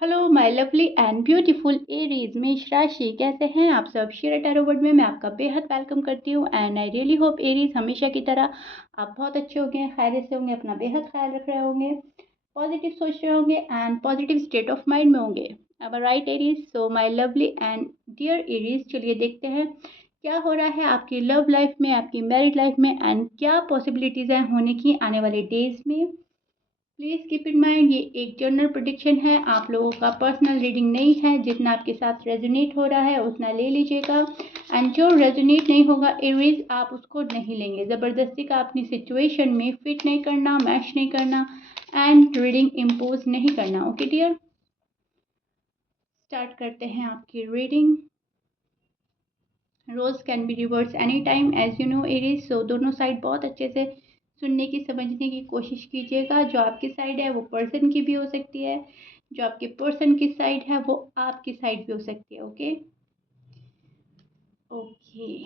Hello my lovely and beautiful Aries मेष राशि, कैसे हैं आप सब। शेयर टैरो वर्ड में मैं आपका बेहद वेलकम करती हूँ and I really hope Aries हमेशा की तरह आप बहुत अच्छे होंगे, खैरियत से होंगे, अपना बेहद ख्याल रख रहे होंगे, पॉजिटिव सोच रहे होंगे and positive state of mind में होंगे। अब right Aries, so my lovely and dear Aries, चलिए देखते हैं क्या हो रहा है आपकी लव लाइफ में, आपकी मैरिड लाइफ में एंड क्या पॉसिबिलिटीज़ हैं होने की आने वाले डेज में। प्लीज़ कीप इन माइंड ये एक जनरल प्रेडिक्शन है, आप लोगों का पर्सनल रीडिंग नहीं है। जितना आपके साथ रेजोनेट हो रहा है उतना ले लीजिएगा एंड जो रेजोनेट नहीं होगा एरीज आप उसको नहीं लेंगे। ज़बरदस्ती का अपनी सिचुएशन में फिट नहीं करना, मैच नहीं करना एंड रीडिंग इम्पोज नहीं करना। ओके डियर, स्टार्ट करते हैं आपकी reading. Rose can be reverse any time as you know Aries, so दोनों साइड बहुत अच्छे से सुनने की, समझने की कोशिश कीजिएगा। जो आपकी साइड है वो पर्सन की भी हो सकती है, जो आपके पर्सन की साइड है वो आपकी साइड भी हो सकती है। Okay okay,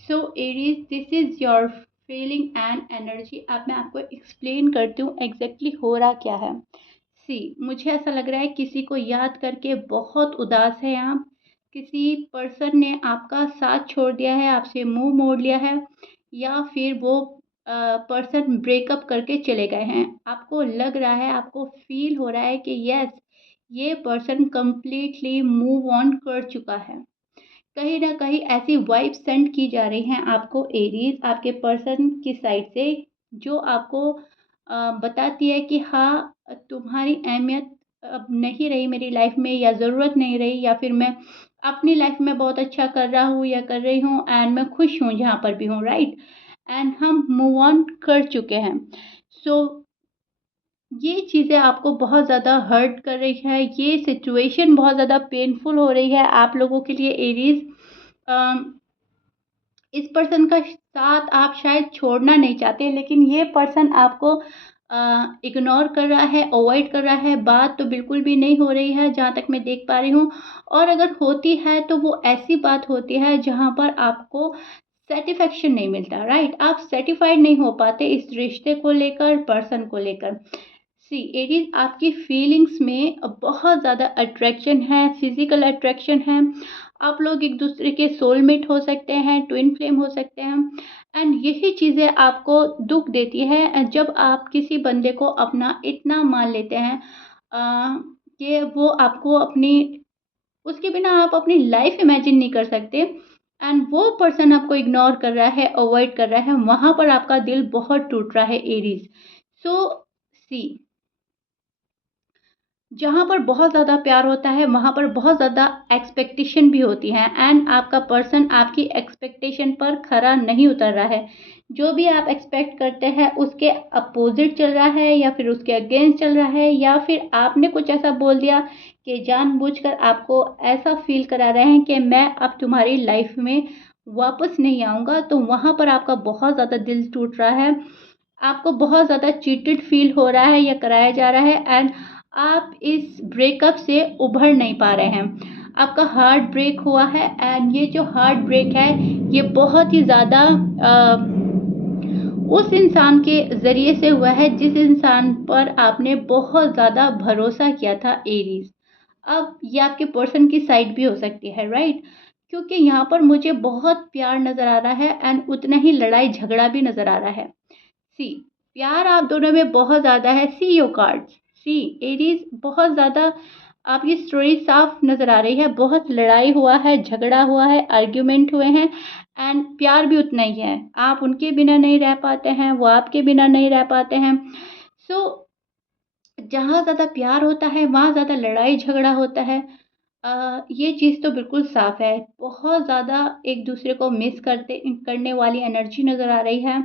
so Aries this is your feeling and energy. अब मैं आपको एक्सप्लेन करती हूँ एग्जैक्टली हो रहा क्या है। सी, मुझे ऐसा लग रहा है किसी को याद करके बहुत उदास है आप। किसी पर्सन ने आपका साथ छोड़ दिया है, आपसे मुंह मोड़ लिया है, या फिर वो पर्सन ब्रेकअप करके चले गए हैं। आपको लग रहा है, आपको फील हो रहा है कि यस, ये पर्सन कंप्लीटली मूव ऑन कर चुका है। कहीं ना कहीं ऐसी वाइब सेंड की जा रही हैं आपको एरीज आपके पर्सन की साइड से, जो आपको बताती है कि हाँ, तुम्हारी अहमियत अब नहीं रही मेरी लाइफ में, या ज़रूरत नहीं रही, या फिर मैं अपनी लाइफ में बहुत अच्छा कर रहा हूँ या कर रही हूँ एंड मैं खुश हूँ जहाँ पर भी हूँ, राइट। एंड हम मूव ऑन कर चुके हैं। सो ये चीज़ें आपको बहुत ज़्यादा हर्ट कर रही है, ये सिचुएशन बहुत ज़्यादा पेनफुल हो रही है आप लोगों के लिए एरीज। इस पर्सन का साथ आप शायद छोड़ना नहीं चाहते, लेकिन ये पर्सन आपको इग्नोर कर रहा है, अवॉइड कर रहा है। बात तो बिल्कुल भी नहीं हो रही है जहाँ तक मैं देख पा रही हूँ, और अगर होती है तो वो ऐसी बात होती है जहाँ पर आपको सेटिस्फेक्शन नहीं मिलता, राइट। आप सेटिस्फाइड नहीं हो पाते इस रिश्ते को लेकर, पर्सन को लेकर। सी एरीज, आपकी फीलिंग्स में बहुत ज़्यादा अट्रैक्शन है, फिजिकल अट्रैक्शन है। आप लोग एक दूसरे के सोलमेट हो सकते हैं, ट्विन फ्लेम हो सकते हैं एंड यही चीज़ें आपको दुख देती है जब आप किसी बंदे को अपना इतना मान लेते हैं कि वो आपको अपनी, उसके बिना आप अपनी लाइफ इमेजिन नहीं कर सकते एंड वो पर्सन आपको इग्नोर कर रहा है, अवॉइड कर रहा है। वहाँ पर आपका दिल बहुत टूट रहा है एरीज। सो सी, जहाँ पर बहुत ज़्यादा प्यार होता है वहाँ पर बहुत ज़्यादा एक्सपेक्टेशन भी होती है एंड आपका पर्सन आपकी एक्सपेक्टेशन पर खरा नहीं उतर रहा है। जो भी आप एक्सपेक्ट करते हैं उसके अपोजिट चल रहा है, या फिर उसके अगेंस्ट चल रहा है, या फिर आपने कुछ ऐसा बोल दिया कि जानबूझकर आपको ऐसा फील करा रहे हैं कि मैं अब तुम्हारी लाइफ में वापस नहीं आऊँगा। तो वहाँ पर आपका बहुत ज़्यादा दिल टूट रहा है, आपको बहुत ज़्यादा चीटेड फील हो रहा है या कराया जा रहा है एंड आप इस ब्रेकअप से उभर नहीं पा रहे हैं। आपका हार्ट ब्रेक हुआ है एंड ये जो हार्ट ब्रेक है ये बहुत ही ज़्यादा उस इंसान के ज़रिए से हुआ है जिस इंसान पर आपने बहुत ज़्यादा भरोसा किया था एरीज। अब ये आपके पर्सन की साइड भी हो सकती है, राइट, क्योंकि यहाँ पर मुझे बहुत प्यार नज़र आ रहा है एंड उतना ही लड़ाई झगड़ा भी नज़र आ रहा है। सी, प्यार आप दोनों में बहुत ज़्यादा है। See your cards, see Aries, बहुत ज़्यादा आपकी स्टोरी साफ नज़र आ रही है। बहुत लड़ाई हुआ है, झगड़ा हुआ है, आर्ग्यूमेंट हुए हैं एंड प्यार भी उतना ही है। आप उनके बिना नहीं रह पाते हैं, वो आपके बिना नहीं रह पाते हैं। सो जहाँ ज़्यादा प्यार होता है वहाँ ज़्यादा लड़ाई झगड़ा होता है। ये चीज़ तो बिल्कुल साफ है। बहुत ज़्यादा एक दूसरे को मिस करने वाली एनर्जी नज़र आ रही है।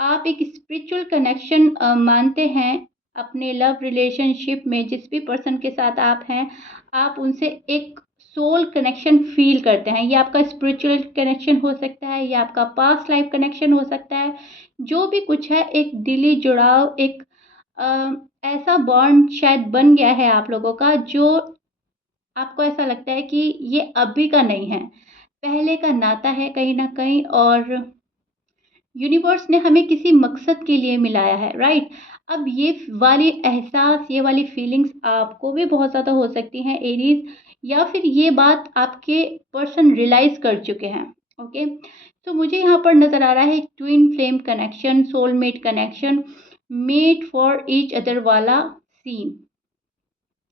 आप एक स्पिरिचुअल कनेक्शन मानते हैं अपने लव रिलेशनशिप में, जिस भी पर्सन के साथ आप हैं, आप उनसे एक सोल कनेक्शन फील करते हैं। ये आपका स्पिरिचुअल कनेक्शन हो सकता है, या आपका पास्ट लाइफ कनेक्शन हो सकता है। जो भी कुछ है, एक दिली जुड़ाव, एक ऐसा बॉन्ड शायद बन गया है आप लोगों का, जो आपको ऐसा लगता है कि ये अभी का नहीं है, पहले का नाता है कहीं न कहीं, और यूनिवर्स ने हमें किसी मकसद के लिए मिलाया है, राइट। अब ये वाली एहसास, ये वाली फीलिंग्स आपको भी बहुत ज़्यादा हो सकती हैं एरीज़, या फिर ये बात आपके पर्सन रियलाइज़ कर चुके हैं। ओके? तो मुझे यहाँ पर नज़र आ रहा है twin flame connection, soulmate connection, made for each other वाला सीन।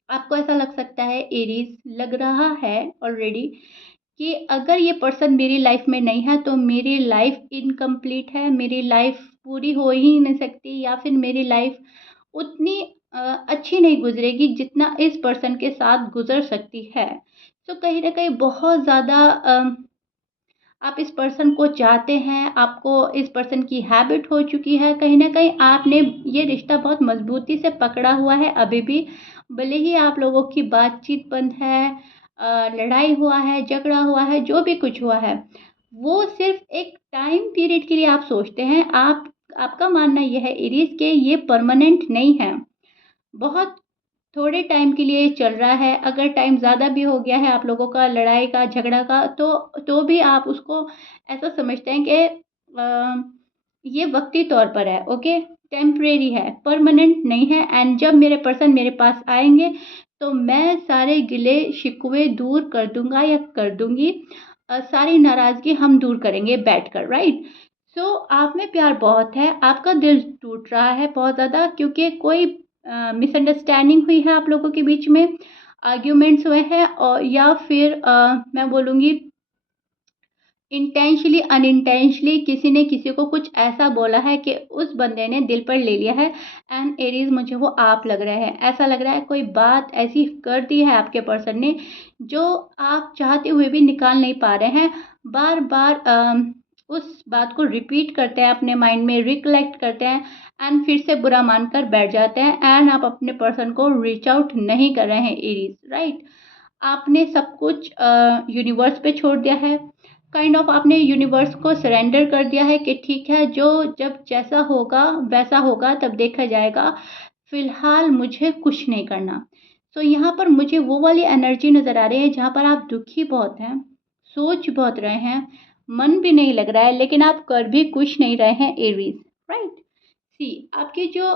आपको ऐसा लग सकता है एरीज़, लग रहा है ऑलरेडी कि अगर ये पर्सन मेरी लाइफ में नहीं है तो मेरी लाइफ इनकम्प्लीट है, मेरी लाइफ पूरी हो ही नहीं सकती, या फिर मेरी लाइफ उतनी अच्छी नहीं गुजरेगी जितना इस पर्सन के साथ गुजर सकती है। तो कहीं न कहीं बहुत ज़्यादा आप इस पर्सन को चाहते हैं, आपको इस पर्सन की हैबिट हो चुकी है, कहीं न कहीं आपने ये रिश्ता बहुत मज़बूती से पकड़ा हुआ है अभी भी। भले ही आप लोगों की बातचीत बंद है, लड़ाई हुआ है, झगड़ा हुआ है, जो भी कुछ हुआ है, वो सिर्फ़ एक टाइम पीरियड के लिए आप सोचते हैं। आपका मानना ये है एरीज़ कि ये परमानेंट नहीं है, बहुत थोड़े टाइम के लिए चल रहा है। अगर टाइम ज़्यादा भी हो गया है आप लोगों का लड़ाई का, झगड़ा का, तो भी आप उसको ऐसा समझते हैं कि ये वक़्ती तौर पर है, ओके? टेम्परेरी है, परमानेंट नहीं है। एंड जब मेरे पर्सन मेरे पास आएँगे, तो मैं सारे गिले-शिकवे दूर कर दूँगा या कर दूँगी। सारी नाराज़गी हम दूर करेंगे बैठकर, राइट? सो आप में प्यार बहुत है, आपका दिल टूट रहा है बहुत ज़्यादा क्योंकि कोई मिसअंडरस्टैंडिंग हुई है आप लोगों के बीच में, आर्ग्यूमेंट्स हुए हैं, और या फिर मैं बोलूँगी इंटेंशली अनइंटेंशली किसी ने किसी को कुछ ऐसा बोला है कि उस बंदे ने दिल पर ले लिया है। एंड एरीज, मुझे वो आप लग रहे हैं, ऐसा लग रहा है कोई बात ऐसी कर दी है आपके पर्सन ने जो आप चाहते हुए भी निकाल नहीं पा रहे हैं। बार बार उस बात को रिपीट करते हैं, अपने माइंड में रिकलेक्ट करते हैं, एंड फिर से बुरा मानकर बैठ जाते हैं, एंड आप अपने पर्सन को रीच आउट नहीं कर रहे हैं एरीज, राइट? आपने सब कुछ यूनिवर्स पे छोड़ दिया है, काइंड ऑफ आपने यूनिवर्स को सरेंडर कर दिया है कि ठीक है, जो जब जैसा होगा वैसा होगा, तब देखा जाएगा, फिलहाल मुझे कुछ नहीं करना। सो यहाँ पर मुझे वो वाली एनर्जी नज़र आ रही है जहाँ पर आप दुखी बहुत हैं, सोच बहुत रहे हैं, मन भी नहीं लग रहा है, लेकिन आप कर भी कुछ नहीं रहे हैं एरीज, राइट? सी, आपकी जो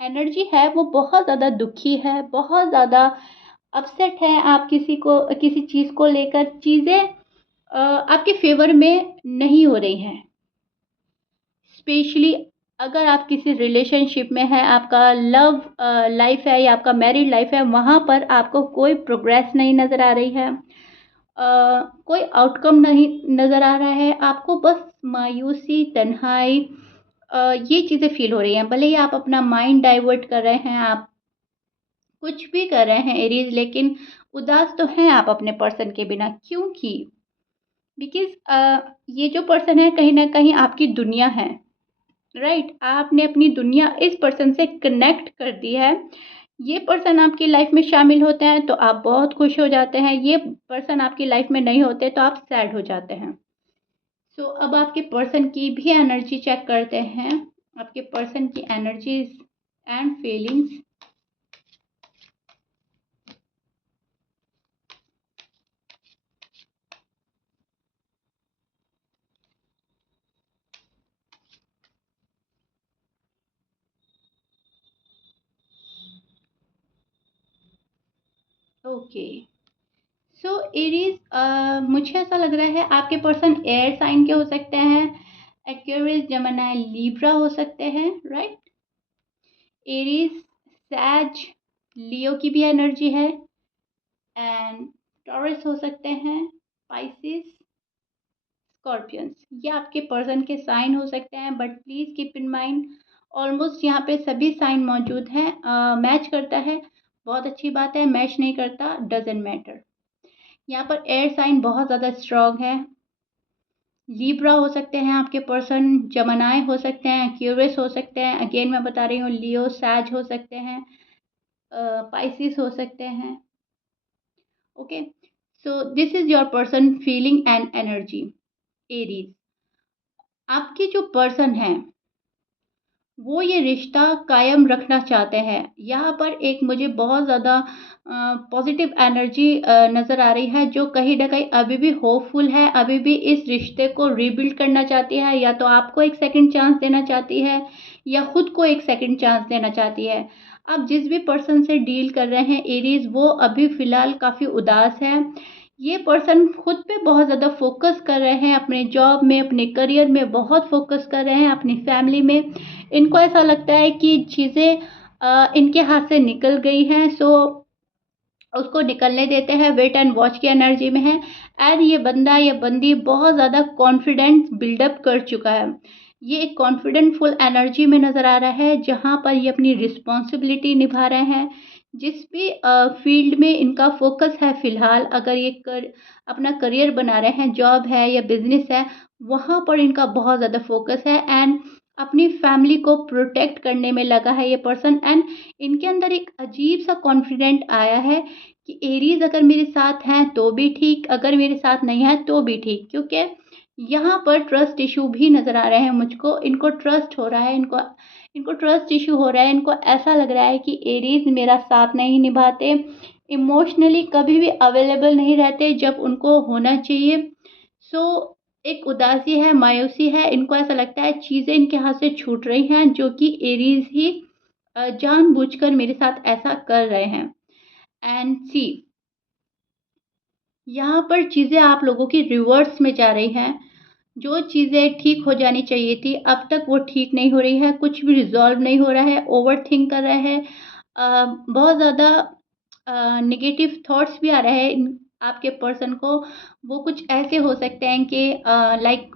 एनर्जी है वो बहुत ज़्यादा दुखी है, बहुत ज़्यादा अपसेट है। आप किसी चीज़ को लेकर, चीज़ें आपके फेवर में नहीं हो रही हैं। स्पेशली अगर आप किसी रिलेशनशिप में हैं, आपका लव लाइफ है या आपका मैरिड लाइफ है, वहाँ पर आपको कोई प्रोग्रेस नहीं नज़र आ रही है, कोई आउटकम नहीं नज़र आ रहा है, आपको बस मायूसी, तन्हाई, ये चीज़ें फील हो रही हैं। भले ही आप अपना माइंड डाइवर्ट कर रहे हैं, आप कुछ भी कर रहे हैं एरीज, लेकिन उदास तो हैं आप अपने पर्सन के बिना। क्योंकि बिकॉज़ ये जो पर्सन है कहीं न कहीं आपकी दुनिया है, राइट? आपने अपनी दुनिया इस पर्सन से कनेक्ट कर दी है। ये पर्सन आपकी लाइफ़ में शामिल होते हैं तो आप बहुत खुश हो जाते हैं, ये पर्सन आपकी लाइफ़ में नहीं होते तो आप सैड हो जाते हैं। सो अब आपके पर्सन की भी एनर्जी चेक करते हैं, आपके पर्सन की energies and feelings. Okay. So Aries, मुझे ऐसा लग रहा है आपके पर्सन एयर साइन के हो सकते हैं, एक्वेरियस, जेमिनी, लिब्रा हो सकते हैं, राइट? एरीज, सैज, लियो की भी एनर्जी है, एंड टॉरस हो सकते हैं, पाइसिस, स्कॉर्पियंस, ये आपके पर्सन के साइन हो सकते हैं। But please keep in mind, almost यहाँ पे सभी साइन मौजूद हैं। मैच करता है, बहुत अच्छी बात है, मैच नहीं करता, डजेंट मैटर। यहाँ पर एयर साइन बहुत ज़्यादा स्ट्रॉन्ग है। लीब्रा हो सकते हैं आपके पर्सन, जमनाए हो सकते हैं, क्यूरियस हो सकते हैं, अगेन मैं बता रही हूँ, लियो, सैज हो सकते हैं, पाइसिस हो सकते हैं। Okay, so this is your person feeling and energy Aries. आपके जो पर्सन हैं वो ये रिश्ता कायम रखना चाहते हैं। यहाँ पर एक मुझे बहुत ज़्यादा पॉजिटिव एनर्जी नज़र आ रही है, जो कहीं न कहीं अभी भी होपफुल है, अभी भी इस रिश्ते को रीबिल्ड करना चाहती है, या तो आपको एक सेकंड चांस देना चाहती है, या खुद को एक सेकंड चांस देना चाहती है। आप जिस भी पर्सन से डील कर रहे हैं एरीज, वो अभी फ़िलहाल काफ़ी उदास है। ये पर्सन खुद पे बहुत ज़्यादा फ़ोकस कर रहे हैं, अपने जॉब में, अपने करियर में बहुत फ़ोकस कर रहे हैं, अपनी फैमिली में। इनको ऐसा लगता है कि चीज़ें इनके हाथ से निकल गई हैं, सो उसको निकलने देते हैं, वेट एंड वॉच की एनर्जी में है। एंड ये बंदा या बंदी बहुत ज़्यादा कॉन्फिडेंस बिल्डअप कर चुका है। ये एक कॉन्फिडेंट फुल एनर्जी में नज़र आ रहा है, जहाँ पर ये अपनी रिस्पॉन्सिबिलिटी निभा रहे हैं। जिस भी फील्ड में इनका फोकस है फ़िलहाल, अगर ये अपना करियर बना रहे हैं, जॉब है या बिजनेस है, वहाँ पर इनका बहुत ज़्यादा फोकस है। एंड अपनी फैमिली को प्रोटेक्ट करने में लगा है ये पर्सन। एंड इनके अंदर एक अजीब सा कॉन्फिडेंट आया है कि एरीज अगर मेरे साथ हैं तो भी ठीक, अगर मेरे साथ नहीं है तो भी ठीक, क्योंकि यहाँ पर ट्रस्ट इशू भी नज़र आ रहे हैं मुझको। इनको ट्रस्ट हो रहा है, इनको इनको ट्रस्ट इशू हो रहा है। इनको ऐसा लग रहा है कि एरीज मेरा साथ नहीं निभाते, इमोशनली कभी भी अवेलेबल नहीं रहते जब उनको होना चाहिए। सो एक उदासी है, मायूसी है। इनको ऐसा लगता है चीज़ें इनके हाथ से छूट रही हैं, जो कि एरीज ही जानबूझकर मेरे साथ ऐसा कर रहे हैं। एंड सी, यहाँ पर चीज़ें आप लोगों की रिवर्स में जा रही हैं। जो चीज़ें ठीक हो जानी चाहिए थी, अब तक वो ठीक नहीं हो रही है, कुछ भी रिज़ॉल्व नहीं हो रहा है, ओवरथिंक कर रहे हैं। बहुत ज़्यादा नेगेटिव थॉट्स भी आ रहे हैं आपके पर्सन को। वो कुछ ऐसे हो सकते हैं कि लाइक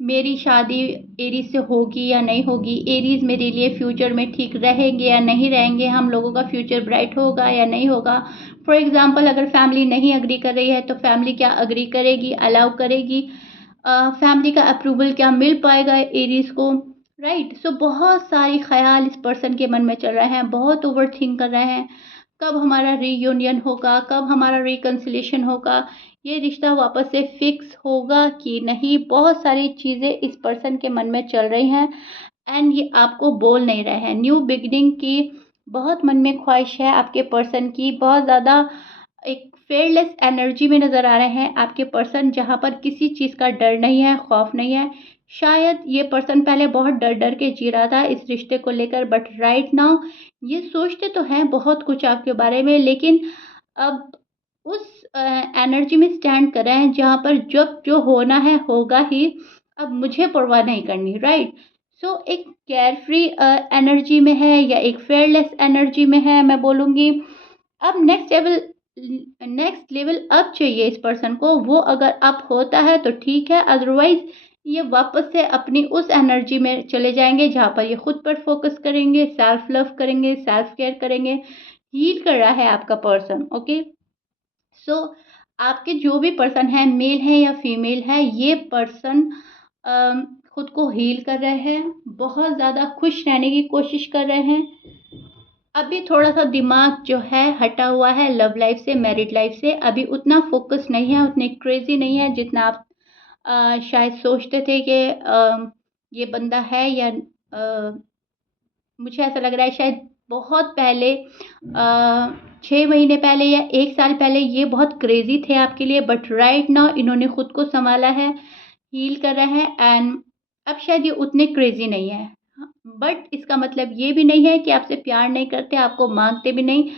मेरी शादी एरीज से होगी या नहीं होगी, एरीज मेरे लिए फ्यूचर में ठीक रहेंगे या नहीं रहेंगे, हम लोगों का फ्यूचर ब्राइट होगा या नहीं होगा। फॉर एग्जांपल, अगर फैमिली नहीं अग्री कर रही है तो फैमिली क्या अग्री करेगी, अलाउ करेगी, फैमिली का अप्रूवल क्या मिल पाएगा एरीज को, राइट। सो बहुत सारी ख्याल इस पर्सन के मन में चल रहे हैं, बहुत ओवर थिंक कर रहे हैं। कब हमारा रीयूनियन होगा, कब हमारा रिकन्सिलेशन होगा, ये रिश्ता वापस से फिक्स होगा कि नहीं, बहुत सारी चीज़ें इस पर्सन के मन में चल रही हैं। एंड ये आपको बोल नहीं रहे हैं। न्यू बिगिनिंग की बहुत मन में ख्वाहिश है आपके पर्सन की, बहुत ज़्यादा एक फेयरलेस एनर्जी में नज़र आ रहे हैं आपके पर्सन, जहाँ पर किसी चीज़ का डर नहीं है, खौफ नहीं है। शायद ये पर्सन पहले बहुत डर डर के जी रहा था इस रिश्ते को लेकर, बट राइट नाउ ये सोचते तो हैं बहुत कुछ आपके बारे में, लेकिन अब उस एनर्जी में स्टैंड कर रहे हैं जहाँ पर जब जो होना है होगा ही, अब मुझे परवाह नहीं करनी, राइट। सो एक केयर फ्री एनर्जी में है या एक फेयरलेस एनर्जी में है, मैं बोलूँगी। अब नेक्स्ट लेवल अप चाहिए इस पर्सन को। वो अगर अप होता है तो ठीक है, अदरवाइज ये वापस से अपनी उस एनर्जी में चले जाएंगे जहाँ पर ये खुद पर फोकस करेंगे, सेल्फ लव करेंगे, सेल्फ केयर करेंगे। हील कर रहा है आपका पर्सन, ओके। सो आपके जो भी पर्सन है, मेल है या फीमेल है, ये पर्सन खुद को हील कर रहे हैं, बहुत ज़्यादा खुश रहने की कोशिश कर रहे हैं। अभी थोड़ा-सा दिमाग जो है हटा हुआ है लव लाइफ से, मैरिड लाइफ से। अभी उतना फ़ोकस नहीं है, उतने क्रेज़ी नहीं है जितना आप शायद सोचते थे कि ये बंदा है या मुझे ऐसा लग रहा है शायद बहुत पहले 6 महीने पहले या 1 साल पहले ये बहुत क्रेज़ी थे आपके लिए, बट राइट नाउ इन्होंने खुद को सँभाला है, हील कर रहे हैं। एंड अब शायद ये उतने क्रेज़ी नहीं है। बट इसका मतलब ये भी नहीं है कि आपसे प्यार नहीं करते, आपको माँगते भी नहीं।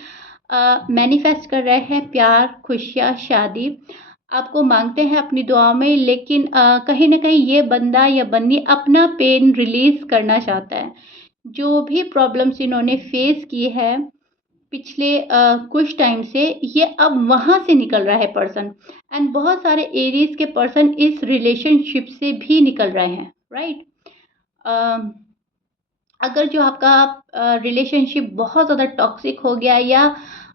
मैनिफेस्ट कर रहे हैं प्यार, खुशियाँ, शादी, आपको माँगते हैं अपनी दुआओं में, लेकिन कहीं न कहीं ये बंदा या बंदी अपना पेन रिलीज़ करना चाहता है। जो भी प्रॉब्लम्स इन्होंने फेस की है पिछले कुछ टाइम से, ये अब वहाँ से निकल रहा है पर्सन। एंड बहुत सारे एरीज़ के पर्सन इस रिलेशनशिप से भी निकल रहे हैं, राइट। अगर जो आपका रिलेशनशिप बहुत ज़्यादा टॉक्सिक हो गया, या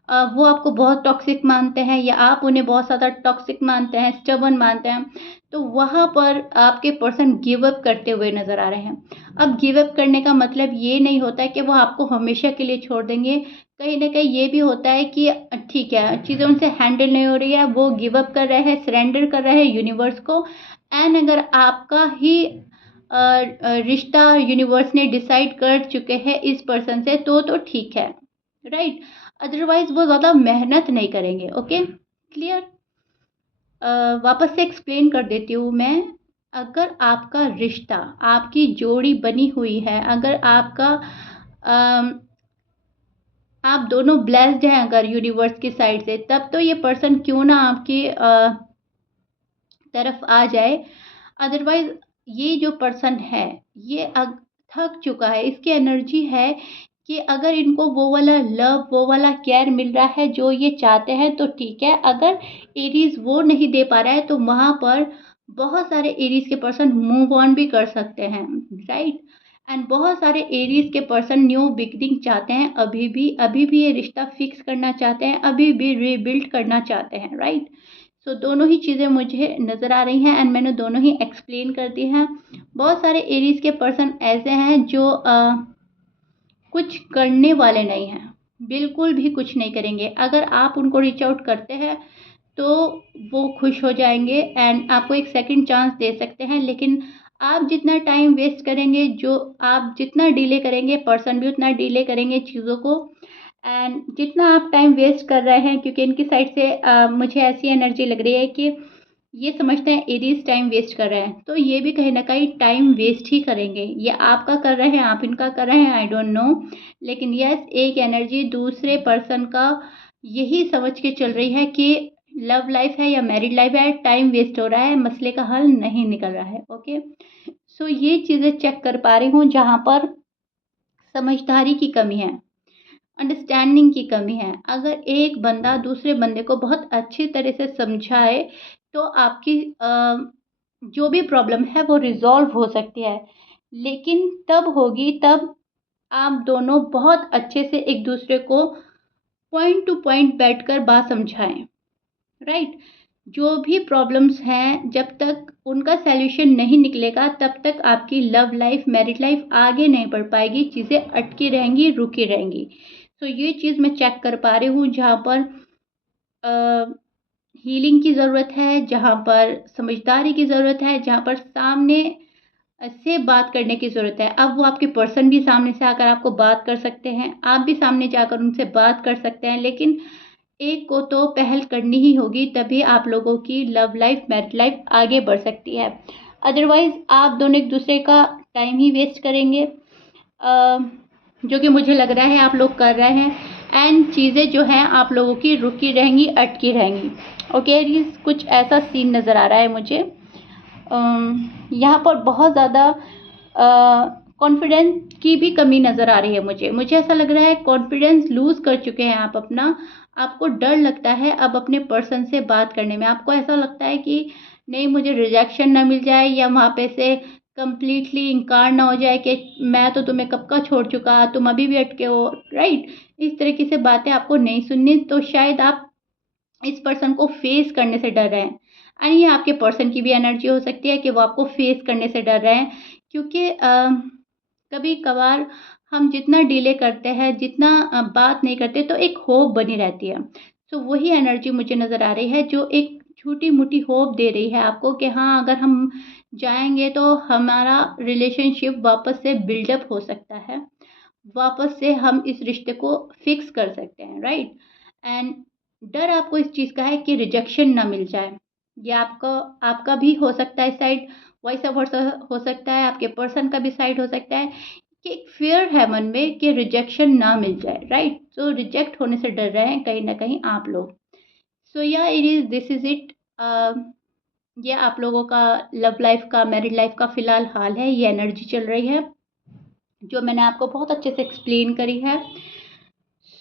वो आपको बहुत टॉक्सिक मानते हैं, या आप उन्हें बहुत ज़्यादा टॉक्सिक मानते हैं, स्टबर्न मानते हैं, तो वहाँ पर आपके पर्सन गिव अप करते हुए नज़र आ रहे हैं। अब गिव अप करने का मतलब ये नहीं होता है कि वो आपको हमेशा के लिए छोड़ देंगे। कहीं न कहीं ये भी होता है कि ठीक है, चीज़ें उनसे हैंडल नहीं हो रही है, वो गिव अप कर रहे हैं, सरेंडर कर रहे हैं यूनिवर्स को। एंड अगर आपका ही रिश्ता यूनिवर्स ने डिसाइड कर चुके हैं इस पर्सन से, तो ठीक है, राइट। अदरवाइज वो ज़्यादा मेहनत नहीं करेंगे, ओके, क्लियर। वापस से एक्सप्लेन कर देती हूँ मैं। अगर आपका रिश्ता, आपकी जोड़ी बनी हुई है, अगर आपका अम, आप दोनों ब्लेस्ड हैं अगर यूनिवर्स की साइड से, तब तो ये पर्सन क्यों ना आपकी तरफ आ जाए। अदरवाइज ये जो पर्सन है, ये थक चुका है, इसकी एनर्जी है कि अगर इनको वो वाला लव, वो वाला केयर मिल रहा है जो ये चाहते हैं तो ठीक है। अगर एरीज वो नहीं दे पा रहा है तो वहाँ पर बहुत सारे एरीज के पर्सन मूव ऑन भी कर सकते हैं, राइट। एंड बहुत सारे एरीज के पर्सन न्यू बिगनिंग चाहते हैं, अभी भी ये रिश्ता फिक्स करना चाहते हैं, अभी भी रीबिल्ड करना चाहते हैं, राइट। सो दोनों ही चीज़ें मुझे नज़र आ रही हैं एंड मैंने दोनों ही एक्सप्लेन कर दी हैं। बहुत सारे एरीज के पर्सन ऐसे हैं जो कुछ करने वाले नहीं हैं, बिल्कुल भी कुछ नहीं करेंगे। अगर आप उनको रीच आउट करते हैं तो वो खुश हो जाएंगे एंड आपको एक सेकंड चांस दे सकते हैं। लेकिन आप जितना टाइम वेस्ट करेंगे, जो आप जितना डिले करेंगे, पर्सन भी उतना डिले करेंगे चीज़ों को। एंड जितना आप टाइम वेस्ट कर रहे हैं, क्योंकि इनकी साइड से मुझे ऐसी एनर्जी लग रही है कि ये समझते हैं एरीज टाइम वेस्ट कर रहे हैं, तो ये भी कहीं ना कहीं टाइम वेस्ट ही करेंगे। ये आपका कर रहे हैं, आप इनका कर रहे हैं, आई डोंट नो। लेकिन यस, एक एनर्जी दूसरे पर्सन का यही समझ के चल रही है कि लव लाइफ है या मैरिड लाइफ है, टाइम वेस्ट हो रहा है, मसले का हल नहीं निकल रहा है। ओके, सो ये चीज़ें चेक कर पा रही हूँ जहाँ पर समझदारी की कमी है, अंडरस्टैंडिंग की कमी है। अगर एक बंदा दूसरे बंदे को बहुत अच्छी तरह से समझाए तो आपकी जो भी प्रॉब्लम है वो रिजॉल्व हो सकती है। लेकिन तब होगी तब आप दोनों बहुत अच्छे से एक दूसरे को पॉइंट टू पॉइंट बैठकर बात समझाएं, राइट। जो भी प्रॉब्लम्स हैं, जब तक उनका सैल्यूशन नहीं निकलेगा तब तक आपकी लव लाइफ, मैरिड लाइफ आगे नहीं बढ़ पाएगी, चीज़ें अटकी रहेंगी, रुकी रहेंगी। तो ये चीज़ मैं चेक कर पा रही हूँ जहाँ पर हीलिंग की ज़रूरत है, जहाँ पर समझदारी की ज़रूरत है, जहाँ पर सामने से बात करने की ज़रूरत है। अब वो आपके पर्सन भी सामने से आकर आपको बात कर सकते हैं, आप भी सामने जाकर उनसे बात कर सकते हैं। लेकिन एक को तो पहल करनी ही होगी, तभी आप लोगों की लव लाइफ, मैरिड लाइफ आगे बढ़ सकती है। अदरवाइज़ आप दोनों एक दूसरे का टाइम ही वेस्ट करेंगे, जो कि मुझे लग रहा है आप लोग कर रहे हैं। एंड चीज़ें जो हैं आप लोगों की रुकी रहेंगी, अटकी रहेंगी। ओके, कुछ ऐसा सीन नज़र आ रहा है मुझे। यहाँ पर बहुत ज़्यादा कॉन्फिडेंस की भी कमी नज़र आ रही है मुझे ऐसा लग रहा है कॉन्फिडेंस लूज़ कर चुके हैं आप अपना। आपको डर लगता है अब अपने पर्सन से बात करने में। आपको ऐसा लगता है कि नहीं, मुझे रिजेक्शन ना मिल जाए या वहाँ पे से कंप्लीटली इनकार ना हो जाए कि मैं तो तुम्हें कब का छोड़ चुका, तुम अभी भी अटके हो, राइट। इस तरीके से बातें आपको नहीं सुननी, तो शायद आप इस पर्सन को फेस करने से डर रहे हैं। एंड ये आपके पर्सन की भी एनर्जी हो सकती है कि वो आपको फेस करने से डर रहे हैं, क्योंकि कभी कभार हम जितना डिले करते हैं, जितना बात नहीं करते, तो एक होप बनी रहती है। तो वही एनर्जी मुझे नज़र आ रही है जो एक छोटी मोटी होप दे रही है आपको कि हाँ, अगर हम जाएंगे तो हमारा रिलेशनशिप वापस से बिल्डअप हो सकता है, वापस से हम इस रिश्ते को फिक्स कर सकते हैं, राइट। एंड डर आपको इस चीज़ का है कि रिजेक्शन ना मिल जाए। ये आपका आपका भी हो सकता है साइड, वॉइस वर्सा हो सकता है, आपके पर्सन का भी साइड हो सकता है कि एक फियर है मन में कि रिजेक्शन ना मिल जाए, राइट। तो रिजेक्ट होने से डर रहे हैं कहीं ना कहीं आप लोग। सो या it is this is it. ये आप लोगों का लव लाइफ का, मैरिड लाइफ का फ़िलहाल हाल है, ये एनर्जी चल रही है जो मैंने आपको बहुत अच्छे से एक्सप्लेन करी है।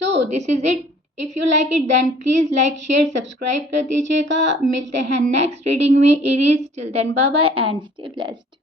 So this is it. If you like it then please like, share, subscribe कर दीजिएगा। मिलते हैं नेक्स्ट रीडिंग में। It is till then, bye bye and stay blessed.